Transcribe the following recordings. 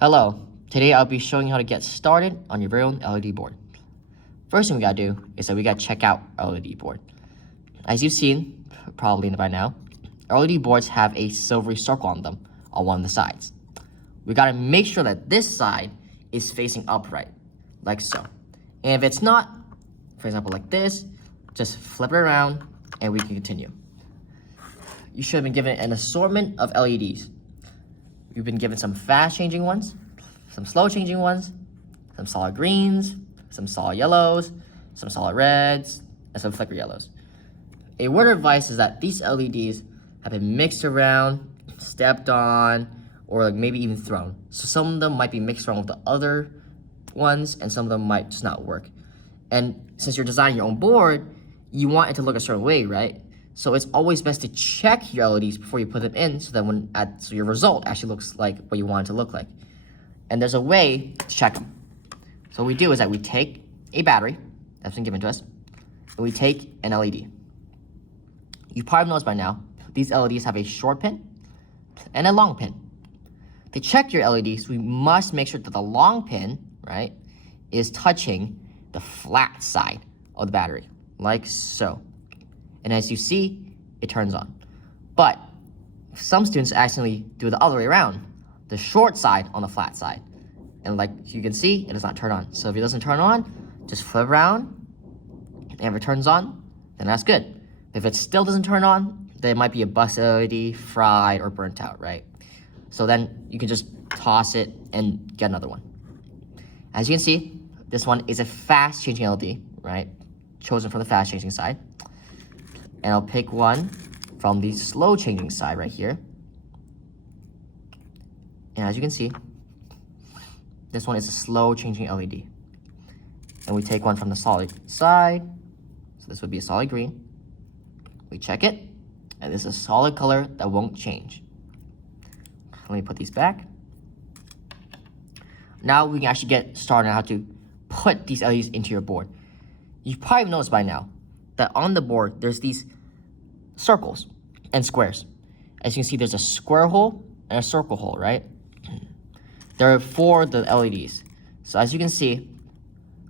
Hello, today I'll be showing you how to get started on your very own LED board. First thing we gotta do is that we gotta check out our LED board. As you've seen, probably by now, LED boards have a silvery circle on them on one of the sides. We gotta make sure that this side is facing upright, like so. And if it's not, for example like this, just flip it around and we can continue. You should have been given an assortment of LEDs. You've been given some fast changing ones, some slow changing ones, some solid greens, some solid yellows, some solid reds, and some flicker yellows. A word of advice is that these LEDs have been mixed around, stepped on, or maybe even thrown. So some of them might be mixed around with the other ones, and some of them might just not work. And since you're designing your own board, you want it to look a certain way, right? So it's always best to check your LEDs before you put them in so that so your result actually looks like what you want it to look like. And there's a way to check them. So what we do is that we take a battery that's been given to us, and we take an LED. You probably noticed by now, these LEDs have a short pin and a long pin. To check your LEDs, we must make sure that the long pin, right, is touching the flat side of the battery, like so. And as you see, it turns on. But some students accidentally do it the other way around, the short side on the flat side. And like you can see, it does not turn on. So if it doesn't turn on, just flip around, and if it turns on, then that's good. If it still doesn't turn on, then it might be a busted LED, fried, or burnt out, right? So then you can just toss it and get another one. As you can see, this one is a fast changing LED, right? Chosen from the fast changing side. And I'll pick one from the slow changing side right here. And as you can see, this one is a slow changing LED. And we take one from the solid side. So this would be a solid green. We check it, and this is a solid color that won't change. Let me put these back. Now we can actually get started on how to put these LEDs into your board. You've probably noticed by now that on the board, there's these circles and squares. As you can see, there's a square hole and a circle hole, right? There are for the LEDs. So as you can see,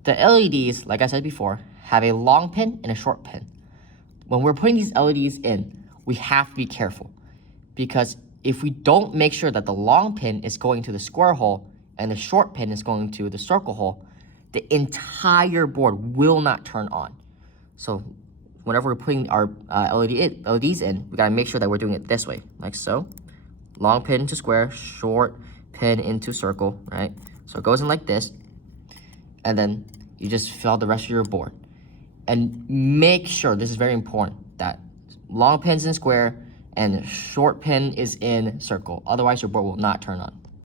the LEDs, like I said before, have a long pin and a short pin. When we're putting these LEDs in, we have to be careful, because if we don't make sure that the long pin is going to the square hole and the short pin is going to the circle hole, the entire board will not turn on. So whenever we're putting our LEDs in, we gotta make sure that we're doing it this way, like so. Long pin into square, short pin into circle, right? So it goes in like this, and then you just fill out the rest of your board. And make sure, this is very important, that long pin's in square and short pin is in circle. Otherwise, your board will not turn on.